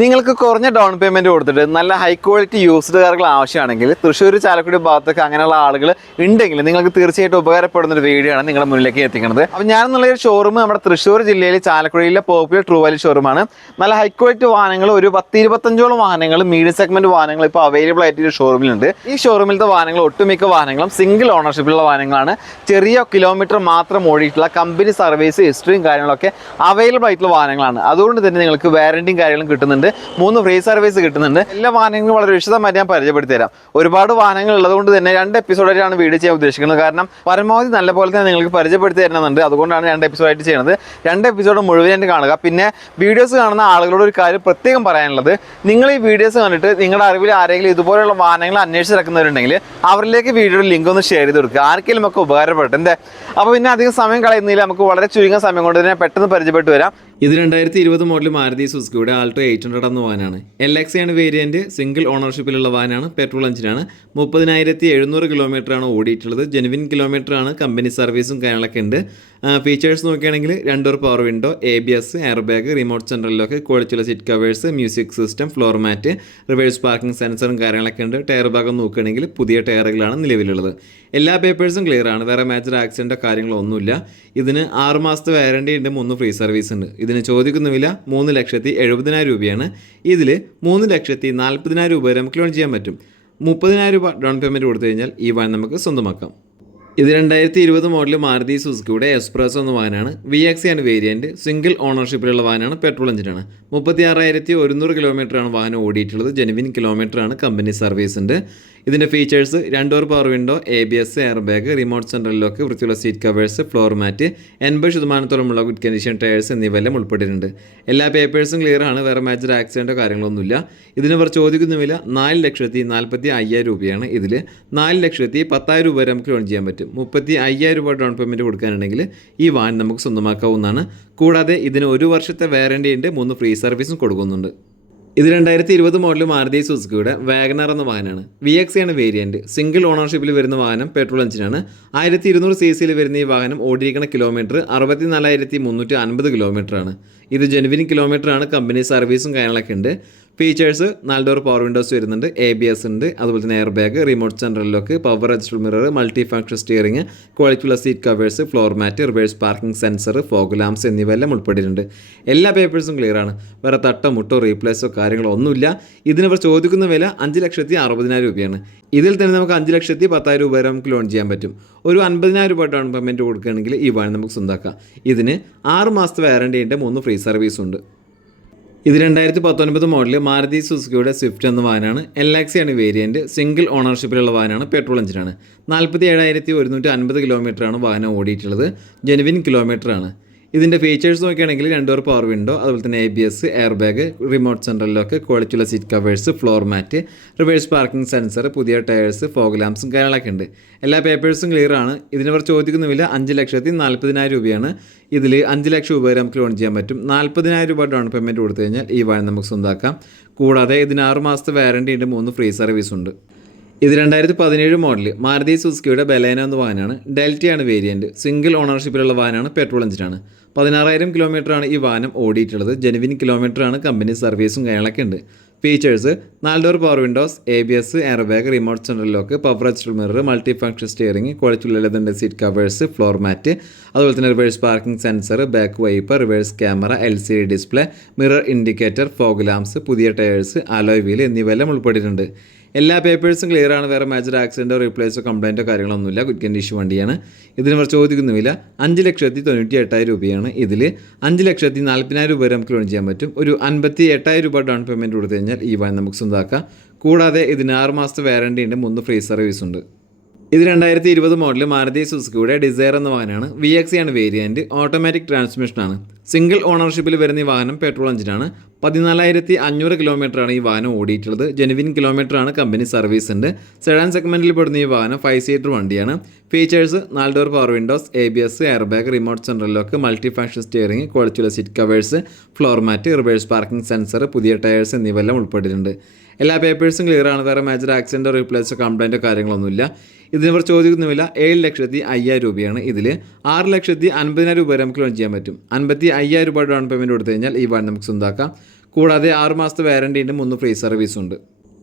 നിങ്ങൾക്ക് കുറഞ്ഞ down payment കൊടുത്തിട്ട് നല്ല ഹൈ ക്വാളിറ്റി യൂസ്ഡ് കാറുകൾ ആവശ്യമാണെങ്കിൽ തൃശ്ശൂർ ചാലക്കുടി ഭാഗത്തൊക്കെ അങ്ങനെയുള്ള ആളുകൾ ഉണ്ടെങ്കിൽ നിങ്ങൾക്ക് തീർച്ചയായിട്ടും ഉപകാരപ്പെടുന്ന ഒരു വീഡിയോ ആണ് നിങ്ങളുടെ മുന്നിലേക്ക് എത്തിക്കുന്നത് അപ്പോൾ ഞാൻ എന്നുള്ള ഷോറൂം നമ്മുടെ തൃശ്ശൂർ ജില്ലയിലെ ചാലക്കുടിയിലെ പോപ്പുലർ വാലി ഷോറൂമാണ് നല്ല ഹൈ ക്വാളിറ്റി വാഹനങ്ങൾ ഒരു പത്ത് ഇരുപത്തഞ്ചോളം വാഹനങ്ങൾ മീഡിയം സെഗ്മെന്റ് വാഹനങ്ങൾ ഇപ്പൊ അവൈലബിൾ ആയിട്ട് ഒരു ഷോറൂമിലുണ്ട് ഈ ഷോറൂമിലത്തെ വാഹനങ്ങൾ ഒട്ടുമിക്ക വാഹനങ്ങളും സിംഗിൾ ഓണർഷിപ്പിലുള്ള വാഹനങ്ങളാണ് ചെറിയ കിലോമീറ്റർ മാത്രം ഓടിയിട്ടുള്ള കമ്പനി സർവീസ് ഹിസ്റ്ററിയും കാര്യങ്ങളൊക്കെ അവൈലബിൾ ആയിട്ടുള്ള വാഹനങ്ങളാണ് അതുകൊണ്ട് തന്നെ നിങ്ങൾക്ക് വാറണ്ടിയും കാര്യങ്ങളും കിട്ടുന്നുണ്ട് കിട്ടുന്നുണ്ട് മൂന്ന് ഫ്രീ സർവീസ് കിട്ടുന്നുണ്ട് എല്ലാ വാഹനങ്ങളും വളരെ വിശദമായി ഞാൻ പരിചയപ്പെടുത്തി തരാം ഒരുപാട് വാഹനങ്ങൾ ഉള്ളതുകൊണ്ട് തന്നെ രണ്ട് എപ്പിസോഡായിട്ടാണ് വീഡിയോ ചെയ്യാൻ ഉദ്ദേശിക്കുന്നത് കാരണം പരമാവധി നല്ല പോലെ തന്നെ നിങ്ങൾക്ക് പരിചയപ്പെടുത്തി തരുന്നുണ്ട് അതുകൊണ്ടാണ് രണ്ട് എപ്പിസോഡായിട്ട് ചെയ്യുന്നത് രണ്ട് എപ്പിസോഡ് മുഴുവനായിട്ട് കാണുക പിന്നെ വീഡിയോസ് കാണുന്ന ആളുകളോട് ഒരു കാര്യം പ്രത്യേകം പറയാനുള്ളത് നിങ്ങൾ ഈ വീഡിയോസ് കണ്ടിട്ട് നിങ്ങളുടെ അറിവിൽ ആരെങ്കിലും ഇതുപോലെയുള്ള വാഹനങ്ങൾ അന്വേഷിച്ച് നടക്കുന്നവരുണ്ടെങ്കിൽ അവരിലേക്ക് വീഡിയോയുടെ ലിങ്ക് ഒന്ന് ഷെയർ ചെയ്ത് കൊടുക്കുക ആർക്കെങ്കിലും ഒക്കെ ഉപകാരപ്പെട്ടു അപ്പോൾ പിന്നെ അധികം സമയം കളയുന്നില്ല നമുക്ക് വളരെ ചുരുങ്ങിയ സമയം കൊണ്ട് തന്നെ പെട്ടെന്ന് പരിചയപ്പെട്ടു വരാം ഇത് രണ്ടായിരത്തി ഇരുപത് മോഡൽ മാരുതി സുസുക്കിയുടെ ആൾട്ടോ എയ്റ്റ് ഹൺഡ്രഡ് എന്ന വാനാണ് എൽ എക്സ് ആണ് വേരിയൻറ്റ് സിംഗിൾ ഓണർഷിപ്പിലുള്ള വാനാണ് പെട്രോൾ എഞ്ചിനാണ് മുപ്പതിനായിരത്തി എഴുന്നൂറ് ആണ് ഓടിയിട്ടുള്ളത് ജെനുവിൻ കിലോമീറ്റർ ആണ് കമ്പനി സർവീസും കാര്യങ്ങളൊക്കെ ഉണ്ട് ഫീച്ചേഴ്സ് നോക്കുകയാണെങ്കിൽ രണ്ടൂർ power window A B S air bag remote central lock ക്വാളിറ്റിയുള്ള seat covers music system floor mat reverse parking സെൻസറും കാര്യങ്ങളൊക്കെ ഉണ്ട് ടയർ ഭാഗം നോക്കുകയാണെങ്കിൽ പുതിയ ടയറുകളാണ് നിലവിലുള്ളത് എല്ലാ പേപ്പേഴ്സും ക്ലിയർ ആണ് വേറെ മേജർ ആക്സിഡൻറ്റോ കാര്യങ്ങളോ ഒന്നുമില്ല ഇതിന് ആറ് മാസത്തെ വാരണ്ടി ഉണ്ട് മൂന്ന് ഫ്രീ സർവീസ് ഉണ്ട് ഇതിന് ചോദിക്കുന്ന വില മൂന്ന് ലക്ഷത്തി എഴുപതിനായിരം രൂപയാണ് ആണ് ഇതിൽ മൂന്ന് ലക്ഷത്തി നാൽപ്പതിനായിരം രൂപ വരെ നമുക്ക് ലോൺ ചെയ്യാൻ പറ്റും മുപ്പതിനായിരം രൂപ ഡൗൺ പേയ്മെൻറ്റ് കൊടുത്തു കഴിഞ്ഞാൽ ഈ വാൻ നമുക്ക് സ്വന്തമാക്കാം ഇത് രണ്ടായിരത്തി ഇരുപത് മോഡൽ മാരുതി സുസുക്കിയുടെ എക്സ്പ്രസ് എന്ന വാനാണ് V X and variant single ഓണർഷിപ്പിലുള്ള വാനാണ് പെട്രോൾ എഞ്ചിനാണ് മുപ്പത്തി ആറായിരത്തി ഒരുന്നൂറ് കിലോമീറ്ററാണ് വാഹനം ഓടിയിട്ടുള്ളത് ജെനുവിൻ കിലോമീറ്ററാണ് കമ്പനി സർവീസിൻ്റെ ഇതിൻ്റെ features രണ്ടോർ power window A B S air bag remote central lock വൃത്തിയുള്ള സീറ്റ് കവേഴ്സ് ഫ്ലോർ മാറ്റ് എൺപത് ശതമാനത്തോളമുള്ള ഗുഡ് കണ്ടീഷൻ ടയേഴ്സ് എന്നിവയെല്ലാം ഉൾപ്പെട്ടിട്ടുണ്ട് എല്ലാ പേപ്പേഴ്സും ക്ലിയർ ആണ് വേറെ മേജർ ആക്സിഡൻറ്റോ കാര്യങ്ങളൊന്നുമില്ല ഇതിന് അവർ ചോദിക്കുന്നുമില്ല നാല് ലക്ഷത്തി നാൽപ്പത്തി അയ്യായിരം രൂപയാണ് ഇതിൽ നാല് ലക്ഷത്തി പത്തായിരം രൂപ വരെ നമുക്ക് ലോൺ ചെയ്യാൻ പറ്റും മുപ്പത്തി അയ്യായിരം രൂപ ഡൗൺ പേയ്മെൻറ്റ് കൊടുക്കാനുണ്ടെങ്കിൽ ഈ വാൻ നമുക്ക് സ്വന്തമാക്കാവുന്നതാണ് കൂടാതെ ഇതിന് ഒരു വർഷത്തെ വാറണ്ടി ഉണ്ട് മൂന്ന് ഫ്രീ സർവീസും കൊടുക്കുന്നുണ്ട് ഇത് രണ്ടായിരത്തി ഇരുപത് മോഡൽ മാരുതി സുസുക്കിയുടെ വാഗനർ എന്ന വാഹനമാണ് വി എക്സ് ആണ് വേരിയൻറ്റ് സിംഗിൾ ഓണർഷിപ്പിൽ വരുന്ന വാഹനം പെട്രോൾ എഞ്ചിനാണ് ആയിരത്തി ഇരുന്നൂറ് സി സിയിൽ വരുന്ന ഈ വാഹനം ഓടിയിരിക്കുന്ന കിലോമീറ്റർ അറുപത്തി നാലായിരത്തി മുന്നൂറ്റി അൻപത് കിലോമീറ്ററാണ് ഇത് ജെനുവിൻ കിലോമീറ്ററാണ് കമ്പനി സർവീസും കാര്യങ്ങളൊക്കെ ഉണ്ട് ഫീച്ചേഴ്സ് നാല് ഡോർ പവർ വിൻഡോസ് വരുന്നുണ്ട് എ ബി എസ് ഉണ്ട് അതുപോലെ തന്നെ air bag remote central lock power adjustable mirror multi function steering ക്വാളിറ്റിയുള്ള seat covers floor mat reverse parking sensor fog lamps എന്നിവയെല്ലാം ഉൾപ്പെട്ടിട്ടുണ്ട് എല്ലാ പേപ്പേഴ്സും ക്ലിയർ ആണ് വേറെ തട്ടോ മുട്ടോ റീപ്ലേസോ കാര്യങ്ങളോ ഒന്നുമില്ല ഇതിനവർ ചോദിക്കുന്ന വില അഞ്ച് ലക്ഷത്തി അറുപതിനായിരം രൂപയാണ് ഇതിൽ തന്നെ നമുക്ക് അഞ്ച് ലക്ഷത്തി പത്തായിരം രൂപ വരെ നമുക്ക് ലോൺ ചെയ്യാൻ പറ്റും ഒരു അൻപതിനായിരം രൂപ ഡൗൺ പേയ്മെൻറ്റ് കൊടുക്കുകയാണെങ്കിൽ ഈ വാണി നമുക്ക് സ്വന്തമാക്കാം ഇതിന് ആറ് മാസത്തെ വാറണ്ടിയുണ്ട് മൂന്ന് ഫ്രീ സർവീസ് ഉണ്ട് ഇത് രണ്ടായിരത്തി പത്തൊൻപത് മോഡൽ മാരുതി സുസുക്കിയുടെ സ്വിഫ്റ്റ് എന്ന വാനാണ് എൽ ആണ് വേരിയൻറ്റ് സിംഗിൾ ഓണർഷിപ്പിലുള്ള വാനാണ് പെട്രോൾ എഞ്ചിനാണ് നാൽപ്പത്തി ഏഴായിരത്തി ഒരുന്നൂറ്റി അൻപത് കിലോമീറ്ററാണ് വാഹനം ഓടിയിട്ടുള്ളത് ജെനുവിൻ കിലോമീറ്ററാണ് ഇതിൻ്റെ ഫീച്ചേഴ്സ് നോക്കുകയാണെങ്കിൽ രണ്ടു പേർ പവർ വിൻഡോ അതുപോലെ തന്നെ A B S air bag remote സെൻറ്ററിലൊക്കെ lock ക്വാളിറ്റിയുള്ള seat covers floor mat reverse parking sensor പുതിയ ടയേഴ്സ് ഫോഗ് ലാംപ്സും കാര്യങ്ങളൊക്കെ ഉണ്ട് എല്ലാ പേപ്പേഴ്സും ക്ലിയർ ആണ് ഇതിന് അവർ ചോദിക്കുന്ന വില അഞ്ച് ലക്ഷത്തി നാൽപ്പതിനായിരം രൂപയാണ് ഇതിൽ അഞ്ച് ലക്ഷം രൂപ നമുക്ക് ലോൺ ചെയ്യാൻ പറ്റും നാൽപ്പതിനായിരം രൂപ ഡൗൺ പേയ്മെൻറ്റ് കൊടുത്തു കഴിഞ്ഞാൽ ഈ വാഹനം നമുക്ക് സ്വന്തമാക്കാം കൂടാതെ ഇതിന് ആറ് മാസത്തെ വാറണ്ടി ഉണ്ട് മൂന്ന് ഫ്രീ സർവീസ് ഉണ്ട് ഇത് രണ്ടായിരത്തി പതിനേഴ് മോഡല് മാരുതി സുസുക്കിയുടെ ബലേന എന്ന വാഹനമാണ് ഡെൽറ്റയാണ് വേരിയൻറ്റ് സിംഗിൾ ഓണർഷിപ്പിലുള്ള വാഹനമാണ് പെട്രോൾ എഞ്ചിനാണ് പതിനാറായിരം കിലോമീറ്ററാണ് ഈ വാഹനം ഓടിയിട്ടുള്ളത് ജെനുവിൻ കിലോമീറ്ററാണ് കമ്പനി സർവീസും കാര്യങ്ങളൊക്കെ ഉണ്ട് ഫീച്ചേഴ്സ് നാല് door power windows A B S air bag remote central lock power adjustable mirror multi function steering കുഴച്ചുള്ള ലെതറിൻ്റെ സീറ്റ് കവേഴ്സ് ഫ്ലോർ മാറ്റ് അതുപോലെ തന്നെ reverse parking sensor back wiper reverse camera L C D display mirror indicator fog lamps പുതിയ tyres alloy wheel എന്നിവയെല്ലാം ഉൾപ്പെട്ടിട്ടുണ്ട് എല്ലാ പേപ്പേഴ്സും clear ആണ് വേറെ മേജർ ആക്സിഡൻറ്റോ റീപ്ലേസോ കംപ്ലൈൻറ്റോ കാര്യങ്ങളൊന്നുമില്ല ഗുഡ് കണ്ടീഷൻ വണ്ടിയാണ് ഇതിന് കുറച്ച് ചോദിക്കുന്നുമില്ല അഞ്ച് ലക്ഷത്തി തൊണ്ണൂറ്റി എട്ടായിരം രൂപയാണ് ഇതിൽ അഞ്ച് ലക്ഷത്തി നാൽപ്പതിനായിരം രൂപ വരെ നമുക്ക് ലോൺ ചെയ്യാൻ പറ്റും ഒരു അൻപത്തി എട്ടായിരം രൂപ ഡൗൺ പേയ്മെൻറ്റ് കൊടുത്തു കഴിഞ്ഞാൽ ഈ വാൻ നമുക്ക് സ്വന്തമാക്കാം കൂടാതെ ഇതിന് ആറ് മാസത്തെ വാറണ്ടി ഉണ്ട് മൂന്ന് ഫ്രീ സർവീസ് ഉണ്ട് ഇത് രണ്ടായിരത്തി ഇരുപത് മോഡൽ മാരുതി സുസുക്കിയുടെ ഡിസയർ എന്ന വാഹനമാണ് വി എക്സ് ആണ് വേരിയൻറ്റ് ഓട്ടോമാറ്റിക് ട്രാൻസ്മിഷനാണ് സിംഗിൾ ഓണർഷിപ്പിൽ വരുന്ന ഈ വാഹനം പെട്രോൾ എഞ്ചിനാണ് പതിനാലായിരത്തി അഞ്ഞൂറ് കിലോമീറ്ററാണ് ഈ വാഹനം ഓടിയിട്ടുള്ളത് ജെനുവിൻ കിലോമീറ്ററാണ് കമ്പനി സർവീസ് ഉണ്ട് സെഡാൻ സെഗ്മെൻറ്റിൽ പെടുന്ന ഈ വാഹനം ഫൈവ് സീറ്റർ വണ്ടിയാണ് ഫീച്ചേഴ്സ് നാല് door power windows A B S air bag remote central lock multi fashion steering ക്വാളിറ്റിയുള്ള seat covers floor mat reverse parking sensor പുതിയ ടയേഴ്സ് എന്നിവയെല്ലാം ഉൾപ്പെട്ടിട്ടുണ്ട് എല്ലാ പേപ്പേഴ്സും ക്ലിയർ ആണ് വേറെ മേജർ ആക്സിഡൻറ്റോ റീപ്ലേസോ കംപ്ലൈൻറ്റോ കാര്യങ്ങളൊന്നുമില്ല ഇതിനിവർ ചോദിക്കുന്ന വില ഏഴ് ലക്ഷത്തി അയ്യായിരം രൂപയാണ് ഇതിൽ ആറ് ലക്ഷത്തി അൻപതിനായിരം രൂപ വരെ നമുക്ക് ലോൺ ചെയ്യാൻ പറ്റും അൻപത്തി അയ്യായിരം രൂപ ഡൗൺ പേയ്മെൻറ്റ് കൊടുത്തു കഴിഞ്ഞാൽ ഈ വാഹനം നമുക്ക് സ്വന്തമാക്കാം കൂടാതെ ആറ് മാസത്തെ വാറണ്ടിൻ്റെ മൂന്ന് ഫ്രീ സർവീസും ഉണ്ട്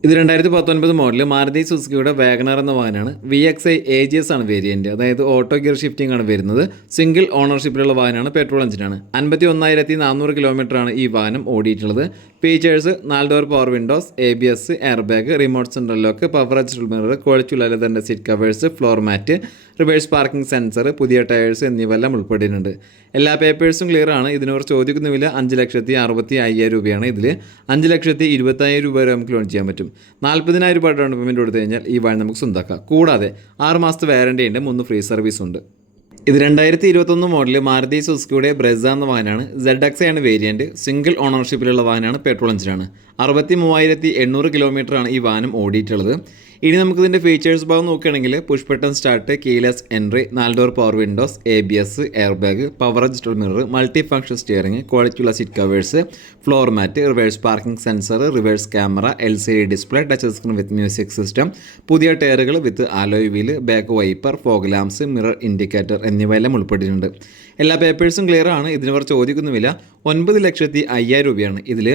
ഇത് രണ്ടായിരത്തി പത്തൊൻപത് മോഡൽ മാരുതി സുസുക്കിയുടെ വാഗണർ എന്ന വാഹനമാണ് V X I A G S ആണ് വേരിയൻറ്റ് അതായത് ഓട്ടോ ഗിയർ ഷിഫ്റ്റിംഗ് ആണ് വരുന്നത് സിംഗിൾ ഓണർഷിപ്പിലുള്ള വാഹനമാണ് പെട്രോൾ എഞ്ചിനാണ് അൻപത്തി ഒന്നായിരത്തി നാനൂറ് കിലോമീറ്ററാണ് ഈ വാഹനം ഓടിയിട്ടുള്ളത് ഫീച്ചേഴ്സ് നാല് door power windows A B S air bag remote central lock power adjustable mirror quality ലെതറിൻ്റെ seat covers floor mat reverse parking sensor പുതിയ ടയേഴ്സ് എന്നിവയെല്ലാം ഉൾപ്പെട്ടിട്ടുണ്ട് എല്ലാ പേപ്പേഴ്സും ക്ലിയർ ആണ് ഇതിനവർ ചോദിക്കുന്ന വില അഞ്ച് ലക്ഷത്തി അറുപത്തി അയ്യായിരം രൂപയാണ് ഇതിൽ അഞ്ച് ലക്ഷത്തി ഇരുപത്തായിരം രൂപ വരെ നമുക്ക് ലോൺ ചെയ്യാൻ പറ്റും നാൽപ്പതിനായിരം രൂപ ഡൗൺ പേയ്മെൻറ്റ് കൊടുത്തു കഴിഞ്ഞാൽ ഈ വഴി നമുക്ക് സ്വന്തമാക്കാം കൂടാതെ ആറ് മാസത്തെ വാറണ്ടി ഉണ്ട് മൂന്ന് ഫ്രീ സർവീസ് ഉണ്ട് ഇത് രണ്ടായിരത്തി ഇരുപത്തൊന്ന് മോഡല് മാരുതി സുസുക്കിയുടെ ബ്രെസ എന്ന വാഹനമാണ് സെഡ് എക്സ് ആണ് വേരിയൻറ്റ് സിംഗിൾ ഓണർഷിപ്പിലുള്ള വാഹനമാണ് പെട്രോൾ എഞ്ചിനാണ് അറുപത്തി മൂവായിരത്തി എണ്ണൂറ് കിലോമീറ്ററാണ് ഈ വാഹനം ഓടിയിട്ടുള്ളത് ഇനി നമുക്ക് ഇതിൻ്റെ ഫീച്ചേഴ്സ് ഭാഗം നോക്കുകയാണെങ്കിൽ push button start keyless entry നാല് door power windows A B S air bag power adjuster mirror multi function steering ക്വാളിറ്റിയുള്ള seat covers floor mat reverse parking sensor reverse camera L C D display touch screen with music system പുതിയ ടയറുകൾ with alloy wheel back wiper fog lamps mirror indicator എന്നിവയെല്ലാം ഉൾപ്പെട്ടിട്ടുണ്ട് എല്ലാ പേപ്പേഴ്സും clear ആണ് ഇതിന് അവർ ചോദിക്കുന്നുമില്ല ഒൻപത് ലക്ഷത്തി അയ്യായിരം രൂപയാണ് ഇതിൽ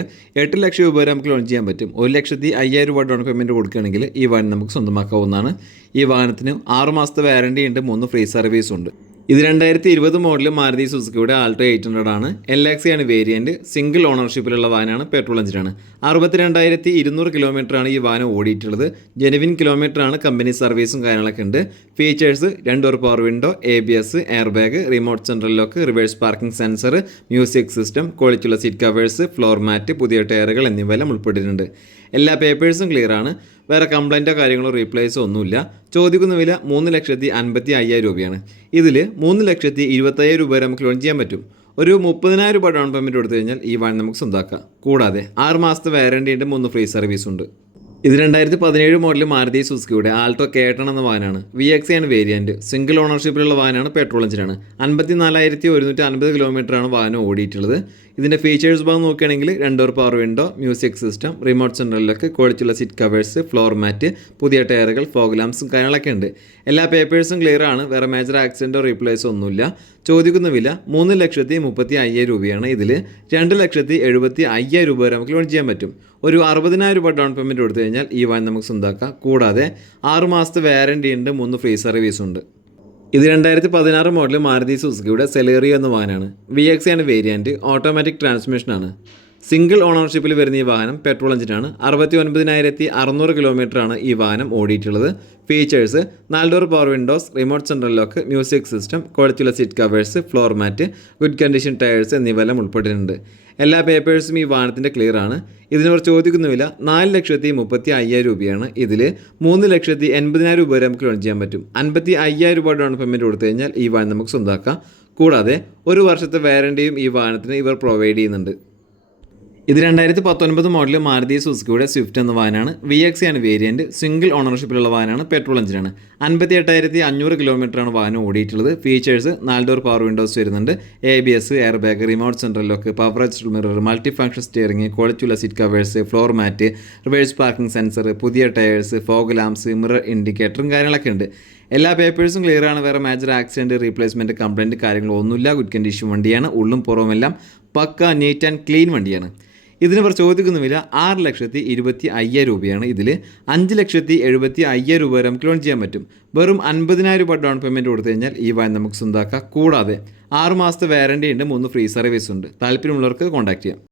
എട്ട് ലക്ഷം രൂപ വരെ നമുക്ക് ലോൺ ചെയ്യാൻ പറ്റും ഒരു ലക്ഷത്തി അയ്യായിരം രൂപ ഡൗൺ പേയ്മെൻറ്റ് കൊടുക്കുകയാണെങ്കിൽ ഈ വാഹനം നമുക്ക് സ്വന്തമാക്കാവുന്നതാണ് ഈ വാഹനത്തിന് ആറ് മാസത്തെ വാറണ്ടി ഉണ്ട് മൂന്ന് ഫ്രീ സർവീസ് ഉണ്ട് ഇത് രണ്ടായിരത്തി ഇരുപത് മോഡൽ മാരുതി സുസുക്കിയുടെ ആൾട്ടോ എയ്റ്റ് ഹൺഡ്രഡ് ആണ് എൽ ആണ് വേരിയൻറ്റ് സിംഗിൾ ഓണർഷിപ്പിലുള്ള വാനാണ് പെട്രോൾ എഞ്ചിനാണ് അറുപത്തിരണ്ടായിരത്തി ഇരുന്നൂറ് കിലോമീറ്ററാണ് ഈ വാഹനം ഓടിയിട്ടുള്ളത് ജെനുവിൻ കിലോമീറ്ററാണ് കമ്പനി സർവീസും കാര്യങ്ങളൊക്കെ ഉണ്ട് ഫീച്ചേഴ്സ് രണ്ട് ഒരു power window A B S air bag remote central lock reverse parking sensor music system ക്വാളിറ്റിയുള്ള സീറ്റ് കവേഴ്സ് ഫ്ലോർ മാറ്റ് പുതിയ ടയറുകൾ എന്നിവയെല്ലാം ഉൾപ്പെട്ടിട്ടുണ്ട് എല്ലാ പേപ്പേഴ്സും ക്ലിയർ ആണ് വേറെ കംപ്ലൈൻറ്റോ കാര്യങ്ങളോ റീപ്ലേസോ ഒന്നുമില്ല ചോദിക്കുന്ന വില മൂന്ന് ലക്ഷത്തി അൻപത്തി അയ്യായിരം രൂപയാണ് ഇതിൽ മൂന്ന് ലക്ഷത്തി ഇരുപത്തയ്യായിരം രൂപ വരെ നമുക്ക് ലോൺ ചെയ്യാൻ പറ്റും ഒരു മുപ്പതിനായിരം രൂപ ഡൗൺ പേയ്മെൻറ്റ് കൊടുത്തു കഴിഞ്ഞാൽ ഈ വൺ നമുക്ക് സ്വന്തമാക്കാം കൂടാതെ ആറ് മാസത്തെ വാരണ്ടിയുണ്ട് മൂന്ന് ഫ്രീ സർവീസ് ഉണ്ട് ഇത് രണ്ടായിരത്തി പതിനേഴ് മോഡൽ മാരുതി സുസുക്കിയുടെ ആൾട്ടോ കേട്ടൺ എന്ന വാഹനമാണ് വി എക്സ് ആണ് വേരിയൻറ്റ് സിംഗിൾ ഓണർഷിപ്പിലുള്ള വാഹനമാണ് പെട്രോൾ എഞ്ചിനാണ് അൻപത്തി നാലായിരത്തി ഒരുന്നൂറ്റി അൻപത് കിലോമീറ്ററാണ് വാഹനം ഓടിയിട്ടുള്ളത് ഇതിൻ്റെ ഫീച്ചേഴ്സ് ഭാഗം നോക്കുകയാണെങ്കിൽ രണ്ടോർ power window music system remote സെൻറ്ററിലൊക്കെ ക്വാളിറ്റിയുള്ള സീറ്റ് കവേഴ്സ് ഫ്ലോർ മാറ്റ് പുതിയ ടയറുകൾ ഫോഗ് കാര്യങ്ങളൊക്കെ ഉണ്ട് എല്ലാ പേപ്പേഴ്സും ക്ലിയർ ആണ് വേറെ മേജർ ആക്സിഡൻറ്റോ റീപ്ലേസോ ഒന്നുമില്ല ചോദിക്കുന്ന വില മൂന്ന് ലക്ഷത്തി മുപ്പത്തി അയ്യായിരം രൂപയാണ് ഇതിൽ രണ്ട് ലക്ഷത്തി എഴുപത്തി അയ്യായിരം രൂപ വരെ നമുക്ക് ലോൺ ചെയ്യാൻ പറ്റും ഒരു അറുപതിനായിരം രൂപ ഡൗൺ പേയ്മെൻറ്റ് കൊടുത്തു കഴിഞ്ഞാൽ ഈ വാൻ നമുക്ക് സ്വന്തമാക്കാം കൂടാതെ ആറ് മാസത്തെ വാരണ്ടി ഉണ്ട് മൂന്ന് ഫ്രീ സർവീസ് ഉണ്ട് ഇത് രണ്ടായിരത്തി പതിനാറ് മോഡൽ മാരുതി സുസുക്കിയുടെ സെലേറിയോ എന്ന വാഹനമാണ് വി എക്സ് ആണ് വേരിയൻറ്റ് ഓട്ടോമാറ്റിക് ട്രാൻസ്മിഷനാണ് സിംഗിൾ ഓണർഷിപ്പിൽ വരുന്ന ഈ വാഹനം പെട്രോൾ എഞ്ചിനാണ് അറുപത്തി ഒൻപതിനായിരത്തി അറുന്നൂറ് കിലോമീറ്ററാണ് ഈ വാഹനം ഓടിയിട്ടുള്ളത് ഫീച്ചേഴ്സ് നാല് door power windows remote central lock music system ക്വാളിറ്റിയുള്ള seat covers floor mat good condition tyres എന്നിവയെല്ലാം ഉൾപ്പെട്ടിട്ടുണ്ട് എല്ലാ പേപ്പേഴ്സും ഈ വാഹനത്തിൻ്റെ ക്ലിയർ ആണ് ഇതിനവർ വില നാല് ലക്ഷത്തി മുപ്പത്തി അയ്യായിരം രൂപയാണ് ഇതിൽ മൂന്ന് ലക്ഷത്തി എൺപതിനായിരം രൂപ വരെ നമുക്ക് ലോൺ ചെയ്യാൻ പറ്റും അൻപത്തി അയ്യായിരം രൂപ ഡൗൺ പേയ്മെൻറ്റ് കൊടുത്തു കഴിഞ്ഞാൽ ഈ വാഹനം നമുക്ക് സ്വന്തമാക്കാം കൂടാതെ ഒരു വർഷത്തെ വാരണ്ടിയും ഈ വാഹനത്തിന് ഇവർ പ്രൊവൈഡ് ചെയ്യുന്നുണ്ട് ഇത് രണ്ടായിരത്തി പത്തൊൻപത് മോഡൽ മാരുതി സുസുക്കിയുടെ സ്വിഫ്റ്റ് എന്ന വാഹനമാണ് വി ആണ് വേരിയൻറ്റ് സിംഗിൾ ഓണർഷിപ്പിലുള്ള വാനാണ് പെട്രോൾ എഞ്ചിനാണ് അൻപത്തി എട്ടായിരത്തി അഞ്ഞൂറ് കിലോമീറ്ററാണ് വാഹനം ഓടിയിട്ടുള്ളത് ഫീച്ചേഴ്സ് നാല് ഡോർ പവർ വിൻഡോസ് വരുന്നുണ്ട് A B S air bag remote central lock power adjust mirror multi function steering ക്വാളിറ്റിയുള്ള seat covers floor mat reverse parking sensor പുതിയ ടയേഴ്സ് ഫോഗ് ലാംസ് മിറർ ഇൻഡിക്കേറ്ററും കാര്യങ്ങളൊക്കെ ഉണ്ട് എല്ലാ പേപ്പേഴ്സും ക്ലിയർ ആണ് വേറെ മേജർ ആക്സിഡൻറ്റ് റീപ്ലേസ്മെൻറ്റ് കംപ്ലയിൻറ്റ് കാര്യങ്ങളൊന്നുമില്ല ഗുഡ് കണ്ടീഷൻ വണ്ടിയാണ് ഉള്ളും പുറവുമെല്ലാം പക്ക നീറ്റ് ആൻഡ് ക്ലീൻ വണ്ടിയാണ് ഇതിനിവർ ചോദിക്കുന്നുമില്ല ആറ് ലക്ഷത്തി ഇരുപത്തി അയ്യായിരം രൂപയാണ് ഇതിൽ അഞ്ച് ലക്ഷത്തി എഴുപത്തി അയ്യായിരം രൂപ വരെ നമുക്ക് ലോൺ ചെയ്യാൻ പറ്റും വെറും അൻപതിനായിരം രൂപ ഡൗൺ പേയ്മെൻറ്റ് കൊടുത്തു കഴിഞ്ഞാൽ ഈ വാൻ നമുക്ക് സ്വന്തമാക്കാം കൂടാതെ ആറ് മാസത്തെ വാറണ്ടി ഉണ്ട് മൂന്ന് ഫ്രീ സർവീസ് ഉണ്ട് താല്പര്യമുള്ളവർക്ക് കോൺടാക്ട് ചെയ്യാം